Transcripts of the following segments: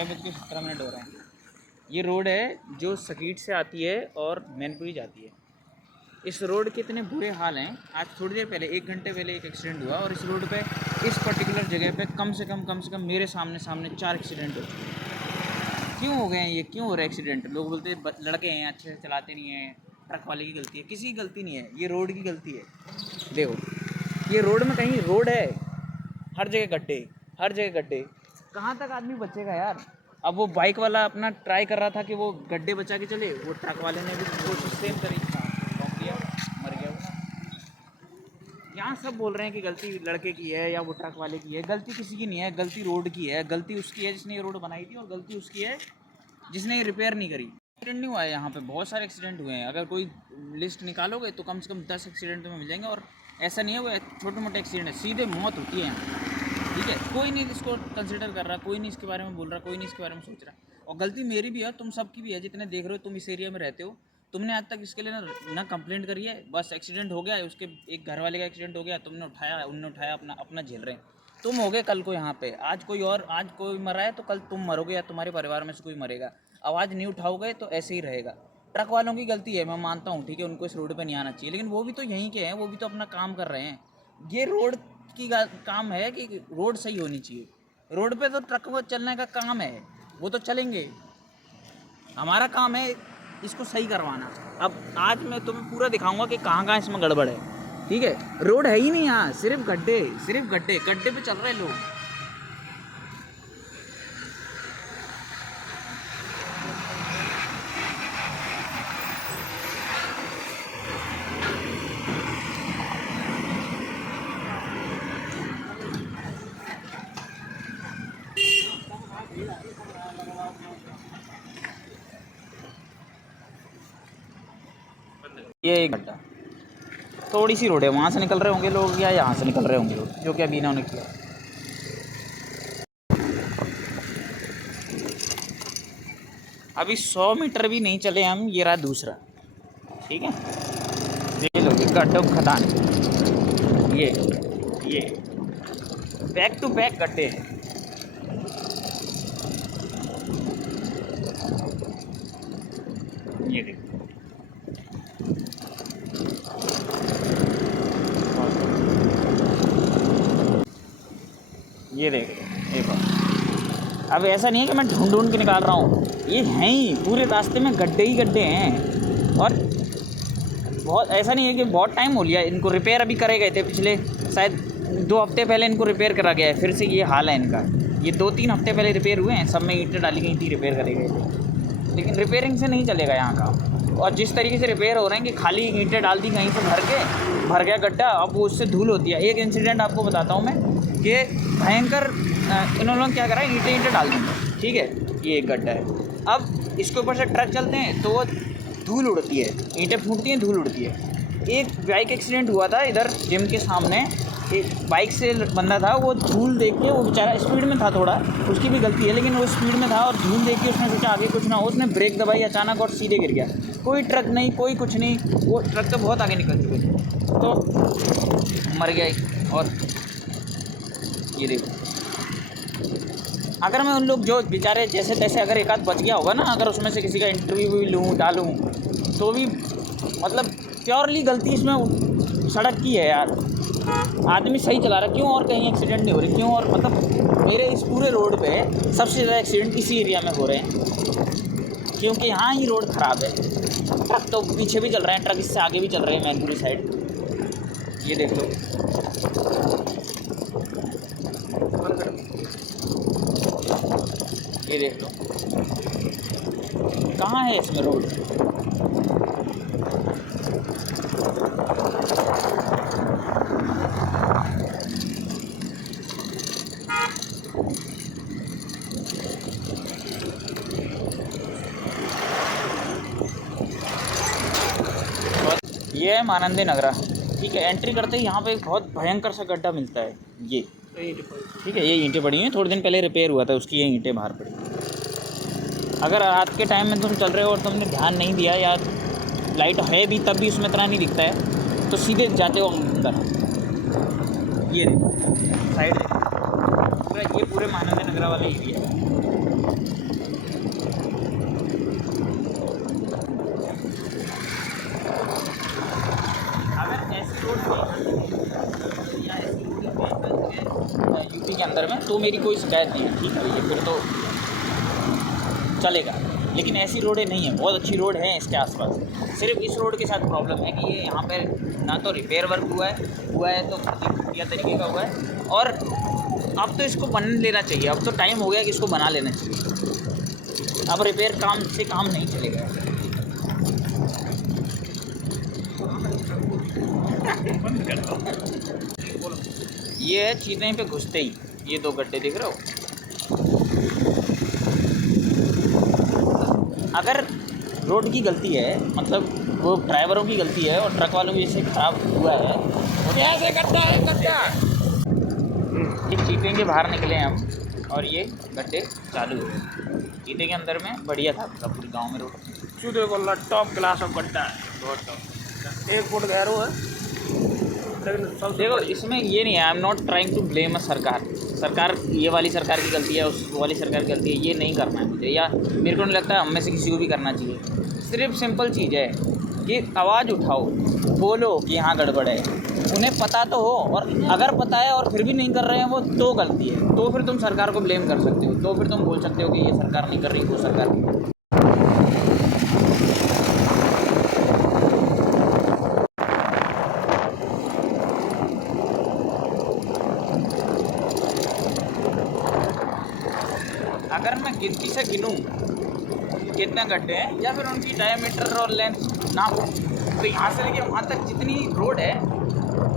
6:17 हो रहे हैं। ये रोड है जो सकीट से आती है और मैनपुरी जाती है। इस रोड के इतने बुरे हाल हैं। आज थोड़ी देर पहले 1 घंटे पहले एक एक्सीडेंट हुआ और इस रोड पे इस पर्टिकुलर जगह पे कम से कम मेरे सामने 4 एक्सीडेंट हो गए। क्यों हो गए हैं ये, क्यों हो रहे एक्सीडेंट? लोग बोलते हैं लड़के हैं अच्छे से चलाते नहीं हैं, ट्रक वाले की गलती है। किसी की गलती नहीं है, ये रोड की गलती है। देखो ये रोड में कहीं रोड है, हर जगह गड्ढे, हर जगह गड्ढे। कहाँ तक आदमी बचेगा यार? अब वो बाइक वाला अपना ट्राई कर रहा था कि वो गड्ढे बचा के चले, वो ट्रक वाले ने भी कोशिश सेम करी, रोक दिया, मर गया वो। यहाँ सब बोल रहे हैं कि गलती लड़के की है या वो ट्रक वाले की है। गलती किसी की नहीं है, गलती रोड की है। गलती उसकी है जिसने ये रोड बनाई थी और गलती उसकी है जिसने ये रिपेयर नहीं करी। एक्सीडेंट नहीं हुआ है यहाँ पे, बहुत सारे एक्सीडेंट हुए हैं। अगर कोई लिस्ट निकालोगे तो कम से कम 10 एक्सीडेंट तुम्हें मिल जाएंगे। और ऐसा नहीं है वो छोटे मोटे एक्सीडेंट है, सीधे मौत होती है यहाँ। ठीक है, कोई नहीं इसको कंसिडर कर रहा, कोई नहीं इसके बारे में बोल रहा, कोई नहीं इसके बारे में सोच रहा। और गलती मेरी भी है, तुम सबकी भी है, जितने देख रहे हो। तुम इस एरिया में रहते हो, तुमने आज तक इसके लिए ना कंप्लेंट करी है। बस एक्सीडेंट हो गया है, उसके एक घर वाले का एक्सीडेंट हो गया, तुमने उठाया, उन्होंने उठाया, अपना झेल रहे हैं। तुम हो गए कल को यहाँ पे, आज कोई और, आज कोई मरा है तो कल तुम मरोगे या तुम्हारे परिवार में से कोई मरेगा। आवाज़ नहीं उठाओगे तो ऐसे ही रहेगा। ट्रक वालों की गलती है, मैं मानता हूँ, ठीक है, उनको इस रोड पे नहीं आना चाहिए, लेकिन वो भी तो यहीं के हैं, वो भी तो अपना काम कर रहे हैं। ये रोड की काम है कि रोड सही होनी चाहिए। रोड पे तो ट्रक वो चलने का काम है, वो तो चलेंगे। हमारा काम है इसको सही करवाना। अब आज मैं तुम्हें पूरा दिखाऊंगा कि कहाँ कहाँ इसमें गड़बड़ है। ठीक है, रोड है ही नहीं यहाँ, सिर्फ गड्ढे, सिर्फ गड्ढे, गड्ढे पे चल रहे लोग। ये एक गड्ढा, थोड़ी सी रोड है, वहाँ से निकल रहे होंगे लोग या यहाँ से निकल रहे होंगे लोग, जो कि अभी इन्होंने किया। अभी 100 मीटर भी नहीं चले हम, ये रहा दूसरा। ठीक है, ये लो, गड्ढों खदान, ये बैक टू बैक गड्ढे हैं। ये देखो, ये देखो। अब ऐसा नहीं है कि मैं ढूंढ के निकाल रहा हूँ, ये हैं ही, पूरे रास्ते में गड्ढे ही गड्ढे हैं। और बहुत ऐसा नहीं है कि बहुत टाइम हो लिया इनको, रिपेयर अभी करे गए थे पिछले शायद 2 हफ्ते पहले इनको रिपेयर करा गया है, फिर से ये हाल है इनका। ये 2-3 हफ्ते पहले रिपेयर हुए हैं, सब में ईंटें डाली गई थी, रिपेयर करे गए थे। लेकिन रिपेयरिंग से नहीं चलेगा यहाँ का। और जिस तरीके से रिपेयर हो रहे हैं कि खाली ईंटें डाल दी कहीं से भर गया गड्ढा, अब वो उससे धूल होती है। एक इंसिडेंट आपको बताता हूँ मैं कि भयंकर, इन्होंने क्या करा, ईंटें डाल दी। ठीक है, ये एक गड्ढा है। अब इसके ऊपर से ट्रक चलते हैं तो वो धूल उड़ती है, ईंटें फूटती हैं, धूल उड़ती है। एक बाइक एक्सीडेंट हुआ था इधर जिम के सामने, एक बाइक से बंदा था, वो धूल देख के, वो बेचारा स्पीड में था, थोड़ा उसकी भी गलती है, लेकिन वो स्पीड में था और धूल देख के उसने सोचा आगे कुछ ना हो, उसने ब्रेक दबाई अचानक और सीधे गिर गया। कोई ट्रक नहीं, कोई कुछ नहीं, वो ट्रक तो बहुत आगे निकल चुके थे, तो मर गया। और ये देखो, अगर मैं उन लोग जो बेचारे जैसे तैसे, अगर एक आध बच गया होगा ना, अगर उसमें से किसी का इंटरव्यू भी लूँ, डालूँ, तो भी मतलब प्योरली गलती इसमें सड़क की है यार। आदमी सही चला रहा है, क्यों और कहीं एक्सीडेंट नहीं हो रहे, क्यों? और मतलब मेरे इस पूरे रोड पे सबसे ज़्यादा एक्सीडेंट इसी एरिया में हो रहे हैं, क्योंकि यहाँ ही रोड ख़राब है। ट्रक तो पीछे भी चल रहे हैं, ट्रक इससे आगे भी चल रहे हैं, मैनपुरी साइड। ये देख लो, ये देख लो, कहाँ है इसमें रोड? ये है मानंदी नगरा। ठीक है, एंट्री करते ही यहाँ पे एक बहुत भयंकर सा गड्ढा मिलता है। ये ठीक है, ये ईंटें पड़ी हैं, थोड़े दिन पहले रिपेयर हुआ था, उसकी ये ईंटें बाहर पड़ी। अगर रात के टाइम में तुम चल रहे हो और तुमने ध्यान नहीं दिया, या लाइट है भी तब भी उसमें इतना नहीं दिखता है, तो सीधे जाते हो अंदर। ये साइड, ये पूरे महानंदी नगरा वाले एरिया है। मेरी कोई शिकायत नहीं है, ठीक है भैया, फिर तो चलेगा। लेकिन ऐसी रोडें नहीं है, बहुत अच्छी रोड है इसके आसपास। सिर्फ इस रोड के साथ प्रॉब्लम है कि ये यहाँ पे ना तो रिपेयर वर्क हुआ है तो घटिया तरीके का हुआ है, और अब तो इसको बन लेना चाहिए। अब तो टाइम हो गया कि इसको बना लेना चाहिए। अब रिपेयर काम से काम नहीं चलेगा। ये है चीतें पे घुसते ही ये 2 गड्ढे दिख रहे हो। अगर रोड की गलती है, मतलब वो ड्राइवरों की गलती है और ट्रक वालों की वजह से ख़राब हुआ है, और ऐसे गड्ढा है गड्ढा। ये चीते के बाहर निकले हम और ये गड्ढे चालू हुए। चीते के अंदर में बढ़िया था पूरे गांव में रोड। चूते को टॉप क्लास ऑफ गड्ढा है, बहुत टॉप। 1 फुट गहरा है, लेकिन देखो इसमें ये नहीं है, I am not trying to blame a सरकार ये वाली सरकार की गलती है, उस वाली सरकार की गलती है, ये नहीं करना है मुझे, या मेरे को नहीं लगता हम में से किसी को भी करना चाहिए। सिर्फ सिंपल चीज़ है कि आवाज़ उठाओ, बोलो कि यहाँ गड़बड़ है। उन्हें पता तो हो, और अगर पता है और फिर भी नहीं कर रहे हैं वो, तो गलती है। तो फिर तुम सरकार को ब्लेम कर सकते हो, तो फिर तुम बोल सकते हो कि ये सरकार नहीं कर रही, वो सरकार नहीं कर रही। अगर मैं गिनती से गिनूँ कितने गड्ढे हैं या फिर उनकी डायमीटर और लेंथ नापूं, तो यहाँ से लेके वहाँ तक जितनी रोड है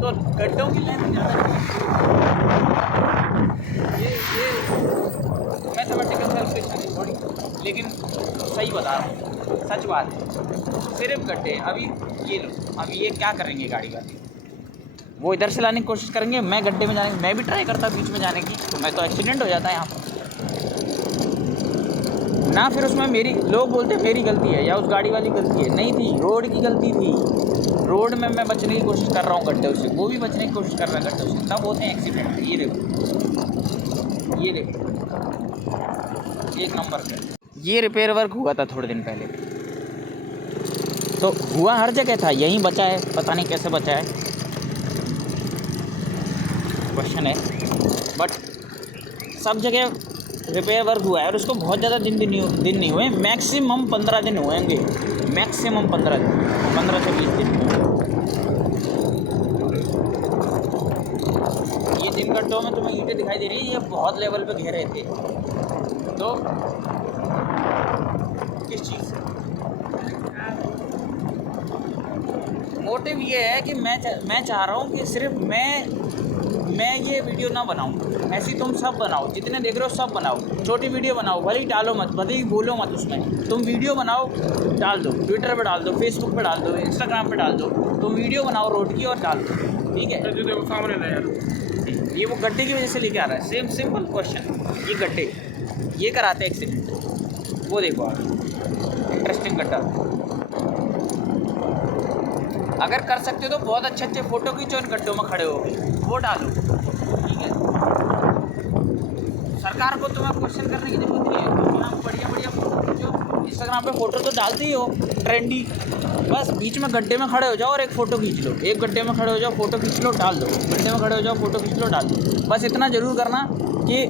तो गड्ढों की लेंथ ज़्यादा है। ये मैथमेटिकल कैलकुलेशन है थोड़ी, लेकिन सही बता रहा हूँ, सच बात है। सिर्फ गड्ढे। अभी ये लो, अभी ये क्या करेंगे गाड़ी वाले, वो इधर से लाने की कोशिश करेंगे, मैं गड्ढे में जाने की, मैं भी ट्राई करता बीच में जाने की, तो मैं तो एक्सीडेंट हो जाता है यहाँ पर ना। फिर उसमें मेरी, लोग बोलते हैं मेरी गलती है या उस गाड़ी वाली गलती है, नहीं थी, रोड की गलती थी। रोड में मैं बचने की कोशिश कर रहा हूँ गड्ढे से, वो भी बचने की कोशिश कर रहा है गड्ढे से, तब होते हैं एक्सीडेंट। ये देखो, ये देखो, 1 नंबर का। ये रिपेयर वर्क हुआ था थोड़े दिन पहले, तो हुआ हर जगह था, यहीं बचा है, पता नहीं कैसे बचा है, क्वेश्चन है। बट सब जगह रिपेयर वर्क हुआ है, और उसको बहुत ज़्यादा दिन नहीं हुए, मैक्सिमम 15 दिन हुए होंगे, मैक्सिमम 15 दिन, 15 से 20 दिन। ये जिन गड्ढों में तुम्हें ईंटें दिखाई दे रही है, ये बहुत लेवल पे घेरे थे। तो किस चीज़ से मोटिव ये है कि मैं चाह रहा हूँ कि सिर्फ मैं ये वीडियो ना बनाऊँ, ऐसी तुम सब बनाओ, जितने देख रहे हो सब बनाओ, छोटी वीडियो बनाओ, भले ही डालो मत, भले ही बोलो मत उसमें, तुम वीडियो बनाओ, डाल दो, ट्विटर पे डाल दो, फेसबुक पे डाल दो, इंस्टाग्राम पे डाल दो, तुम वीडियो बनाओ रोड की और डाल दो, ठीक है। देखो सामने नहीं यार, ये वो गड्ढे की वजह से लेके आ रहा है, सिंपल क्वेश्चन। ये गड्ढे ये कराते एक्सीडेंट, वो देखो आप, इंटरेस्टिंग गड्ढा। अगर कर सकते हो तो बहुत अच्छे फ़ोटो खींचो इन गड्ढों में खड़े हो, वो डालो, ठीक है। सरकार को तुम्हें क्वेश्चन करने की जरूरत नहीं है, आप बढ़िया फ़ोटो खींचो, इंस्टाग्राम पे फ़ोटो तो डालते ही हो, ट्रेंडी, बस बीच में गड्ढे में खड़े हो जाओ और एक फ़ोटो खींच लो, एक गड्ढे में खड़े हो जाओ, फ़ोटो खींच लो, डाल दो, गड्ढे में खड़े हो जाओ, फ़ोटो खींच लो, डाल दो। बस इतना ज़रूर करना कि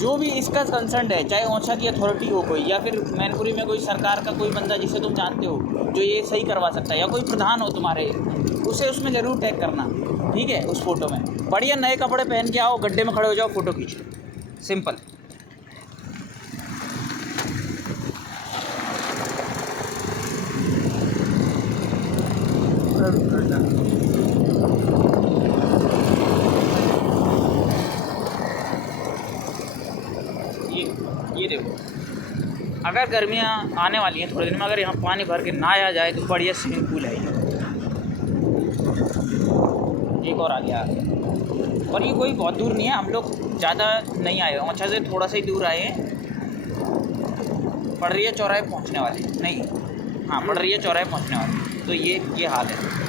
जो भी इसका कंसर्न है, चाहे ओछा की अथॉरिटी हो कोई, या फिर मैनपुरी में कोई सरकार का कोई बंदा जिसे तुम जानते हो जो ये सही करवा सकता है, या कोई प्रधान हो तुम्हारे, उसे उसमें ज़रूर टैग करना, ठीक है। उस फोटो में बढ़िया नए कपड़े पहन के आओ, गड्ढे में खड़े हो जाओ, फ़ोटो खींचो, सिंपल। ये देखो, अगर गर्मियाँ आने वाली हैं थोड़े दिन में, अगर यहाँ पानी भर के ना आ जाए तो बढ़िया स्विमिंग पूल है ये। एक और आ गया, और ये कोई बहुत दूर नहीं है, हम लोग ज़्यादा नहीं आए, अच्छा से थोड़ा सा ही दूर आए हैं। पड़ रही है चौराहे पहुँचने वाले, नहीं हाँ, पड़ रही है चौराहे पहुँचने वाले, तो ये हाल है।